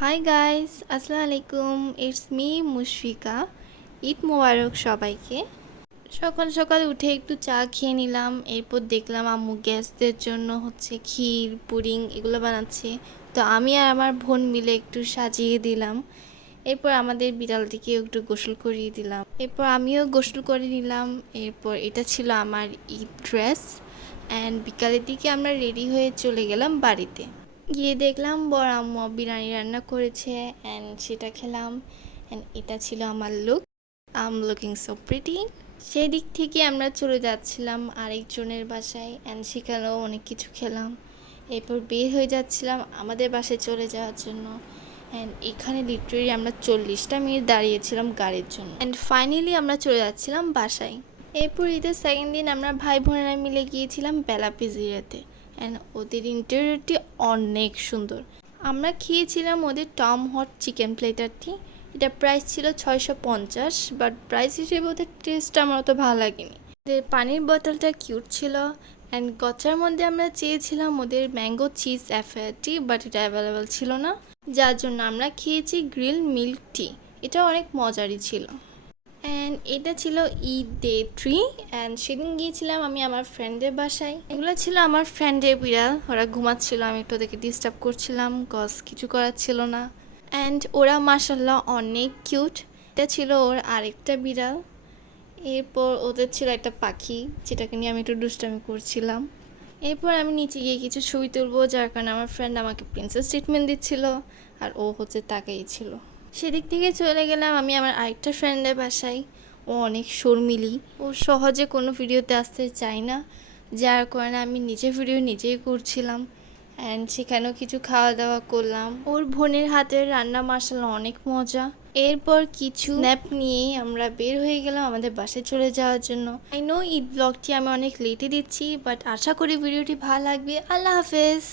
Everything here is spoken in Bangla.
হাই গাইস, আসসালামু আলাইকুম। It's me Mushfika. ঈদ মোবারক সবাইকে। সকাল সকাল উঠে একটু চা খেয়ে নিলাম। এরপর দেখলাম আম্মু গেস্টদের জন্য ক্ষীর পুডিং এগুলো বানাচ্ছে। তো আমি আর আমার বোন মিলে একটু সাজিয়ে দিলাম। এরপর আমাদের বিড়ালটিকে একটু গোসল করিয়ে দিলাম। এরপর আমিও গোসল করে নিলাম। এরপর এটা ছিল আমার ঈদ ড্রেস। অ্যান্ড বিকালের দিকে আমরা রেডি হয়ে চলে গেলাম বাড়িতে। গিয়ে দেখলাম বড় আম্মু বিরিয়ানি রান্না করেছে অ্যান্ড সেটা খেলাম। অ্যান্ড এটা ছিল আমার look. I am looking so pretty. সেই দিক থেকে আমরা চলে যাচ্ছিলাম আরেকজনের বাসায় অ্যান্ড সেখানেও অনেক কিছু খেলাম। এরপর বের হয়ে যাচ্ছিলাম আমাদের বাসায় চলে যাওয়ার জন্য। অ্যান্ড এখানে লিটারেলি আমরা 40টা মিনিট দাঁড়িয়েছিলাম গাড়ির জন্য। অ্যান্ড ফাইনালি আমরা চলে যাচ্ছিলাম বাসায়। এরপর ঈদের সেকেন্ড দিন আমরা ভাই বোনেরা মিলে গিয়েছিলাম বেলা পিজিরাতে। অ্যান্ড ওদের ইন্টেরিয়রটি অনেক সুন্দর। আমরা খেয়েছিলাম ওদের টম হট চিকেন প্লেটারটি। এটা প্রাইস ছিল 650, বাট প্রাইস হিসেবে ওদের টেস্টটা আমার অত ভালো লাগেনি। ওদের পানির বোতলটা কিউট ছিল। অ্যান্ড গচার মধ্যে আমরা চেয়েছিলাম ওদের ম্যাঙ্গো চিজ অ্যাফেয়ারটি, বাট এটা অ্যাভেলেবেল ছিল না, যার জন্য আমরা খেয়েছি গ্রিল মিল্ক টি। এটা অনেক মজারই ছিল। অ্যান্ড এটা ছিল ঈদ ডে 3। অ্যান্ড সেদিন গিয়েছিলাম আমি আমার ফ্রেন্ডের বাসায়। এগুলো ছিল আমার ফ্রেন্ডের বিড়াল। ওরা ঘুমাচ্ছিল, আমি একটু ওদেরকে ডিস্টার্ব করছিলাম, কজ কিছু করার ছিল না। অ্যান্ড ওরা মাশাল্লাহ অনেক কিউট। এটা ছিল ওর আরেকটা বিড়াল। এরপর ওদের ছিল একটা পাখি, যেটাকে নিয়ে আমি একটু দুষ্টামি করছিলাম। এরপর আমি নিচে গিয়ে কিছু ছবি তুলবো, যার কারণে আমার ফ্রেন্ড আমাকে প্রিন্সেস ট্রিটমেন্ট দিচ্ছিল আর ও তাকাই ছিল। সেদিক থেকে চলে গেলাম আমি আমার আরেকটা ফ্রেন্ডের বাসায়। ও অনেক শর্মিলি, ও সহজে কোনো ভিডিওতে আসতে চায় না, যার কারণে আমি নিজের ভিডিও নিজেই করছিলাম। অ্যান্ড সেখানেও কিছু খাওয়া দাওয়া করলাম। ওর বোনের হাতের রান্না মাসাল্লাহ অনেক মজা। এরপর কিছু স্ন্যাপ নিয়েই আমরা বের হয়ে গেলাম আমাদের বাসায় চলে যাওয়ার জন্য। আই নো ঈদ ব্লগটি আমি অনেক লেটে দিচ্ছি, বাট আশা করি ভিডিওটি ভালো লাগবে। আল্লাহ হাফেজ।